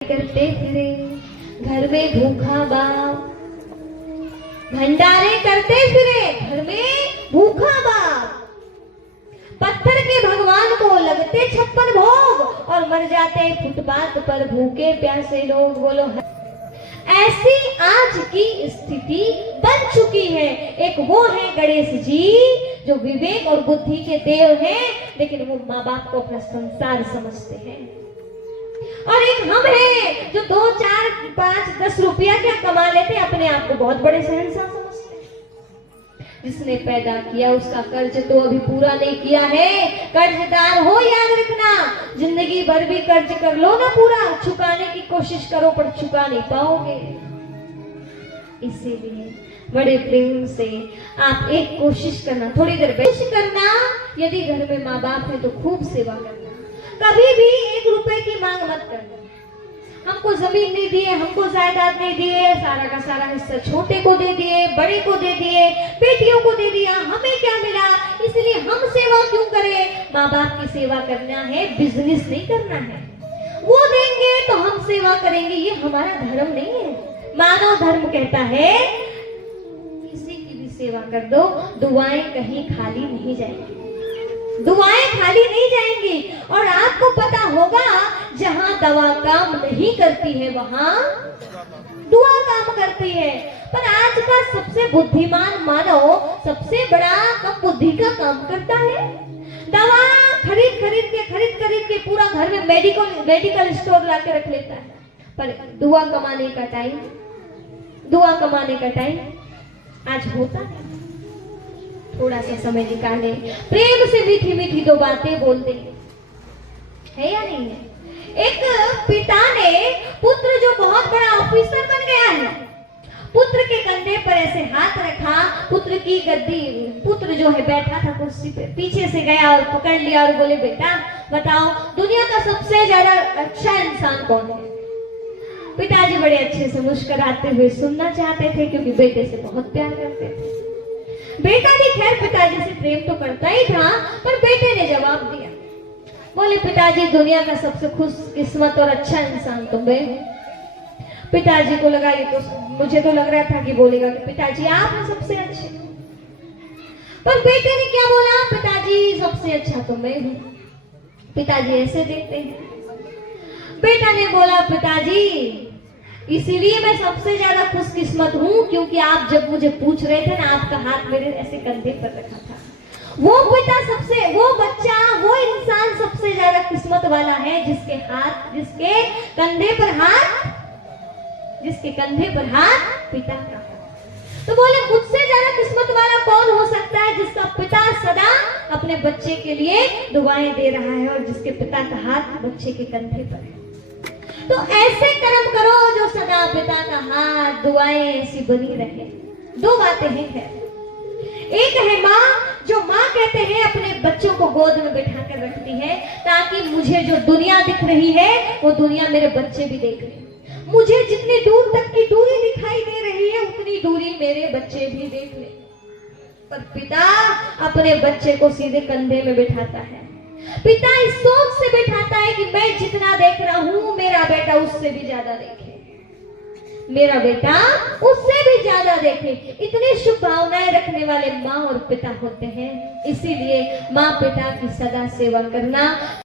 करते फिरे घर में भूखा बाप, भंडारे करते फिरे घर में भूखा बाप, पत्थर के भगवान को लगते 56 भोग और मर जाते फुटपाथ पर भूखे प्यासे लोग। बोलो ऐसी आज की स्थिति बन चुकी है। एक वो है गणेश जी जो विवेक और बुद्धि के देव हैं, लेकिन वो माँ बाप को अपना संसार समझते हैं। और एक हम हैं जो 2, 4, 5, 10 रुपया क्या कमा लेते, अपने आप को बहुत बड़े शहंशाह समझते हैं। जिसने पैदा किया उसका कर्ज तो अभी पूरा नहीं किया है। कर्जदार हो याद रखना, जिंदगी भर भी कर्ज कर लो ना पूरा, चुकाने की कोशिश करो पर चुका नहीं पाओगे। इसीलिए बड़े प्रेम से आप एक कोशिश करना, थोड़ी देर कोशिश करना, यदि घर में माँ बाप है तो खूब सेवा करना। कभी भी 1 रुपए की मांग मत करना। हमको जमीन नहीं दिए, हमको जायदाद नहीं दिए, सारा का सारा हिस्सा छोटे को दे दिए, बड़े को दे दिए, बेटियों को दे दिया, हमें क्या मिला, इसलिए हम सेवा क्यों करें। माँ बाप की सेवा करना है, बिजनेस नहीं करना है। वो देंगे तो हम सेवा करेंगे, ये हमारा धर्म नहीं है। मानव धर्म कहता है किसी की भी सेवा कर दो, दुआएं कहीं खाली नहीं जाएंगी, दुआएं खाली नहीं जाएंगी। और आपको पता होगा जहां दवा काम नहीं करती है वहां दुआ काम करती है। पर आज का सबसे बुद्धिमान मानव सबसे बड़ा कम बुद्धि का काम करता है। दवा खरीद के पूरा घर में मेडिकल स्टोर ला के रख लेता है, पर दुआ कमाने का टाइम आज होता है। थोड़ा सा समय निकाले, प्रेम से मीठी मीठी 2 बातें बोल दे, है या नहीं है। एक पिता ने पुत्र जो बहुत बड़ा ऑफिसर बन गया है, पुत्र के कंधे पर ऐसे हाथ रखा, पुत्र की गद्दी, पुत्र जो है बैठा था कुर्सी पे, पीछे से गया और पकड़ लिया और बोले बेटा बताओ दुनिया का सबसे ज्यादा अच्छा इंसान कौन है। पिताजी बड़े अच्छे से मुस्कुराते हुए सुनना चाहते थे, क्योंकि बेटे से बहुत प्यार करते थे। बेटा भी खैर पिताजी से प्रेम तो करता ही था, पर बेटे ने जवाब दिया, बोले पिताजी दुनिया का सबसे खुशकिस्मत और अच्छा इंसान तो मैं हूं। पिताजी को लगा, ये तो मुझे तो लग रहा था कि बोलेगा कि पिताजी आप हैं सबसे अच्छे, पर बेटे ने क्या बोला, पिताजी सबसे अच्छा तो मैं हूं। पिताजी ऐसे देखते हैं। बेटा ने बोला पिताजी इसीलिए मैं सबसे ज्यादा खुशकिस्मत हूँ, क्योंकि आप जब मुझे पूछ रहे थे ना, आपका हाथ मेरे ऐसे कंधे पर रखा था। वो बच्चा, वो इंसान सबसे ज्यादा किस्मत वाला है जिसके कंधे पर हाथ पिता का। तो बोले मुझसे ज्यादा किस्मत वाला कौन हो सकता है, जिसका पिता सदा अपने बच्चे के लिए दुआएं दे रहा है और जिसके पिता का हाथ बच्चे के कंधे पर है। तो ऐसे कर्म करो जो सदा पिता का हाथ, दुआएं ऐसी बनी रहे। 2 बातें हैं खैर। एक है माँ, जो माँ कहते हैं अपने बच्चों को गोद में बैठा कर रखती है, ताकि मुझे जो दुनिया दिख रही है वो दुनिया मेरे बच्चे भी देख रहे हैं। मुझे जितनी दूर तक की दूरी दिखाई दे रही है उतनी दूरी मेरे बच्चे भी देख ले। पर पिता अपने बच्चे को सीधे कंधे में बिठाता है। पिता इस सोच से बिठाता है कि मैं जितना देख रहा हूं मेरा बेटा उससे भी ज्यादा देखे, मेरा बेटा उससे भी ज्यादा देखे। इतनी शुभ भावनाएं रखने वाले माँ और पिता होते हैं। इसीलिए माँ पिता की सदा सेवा करना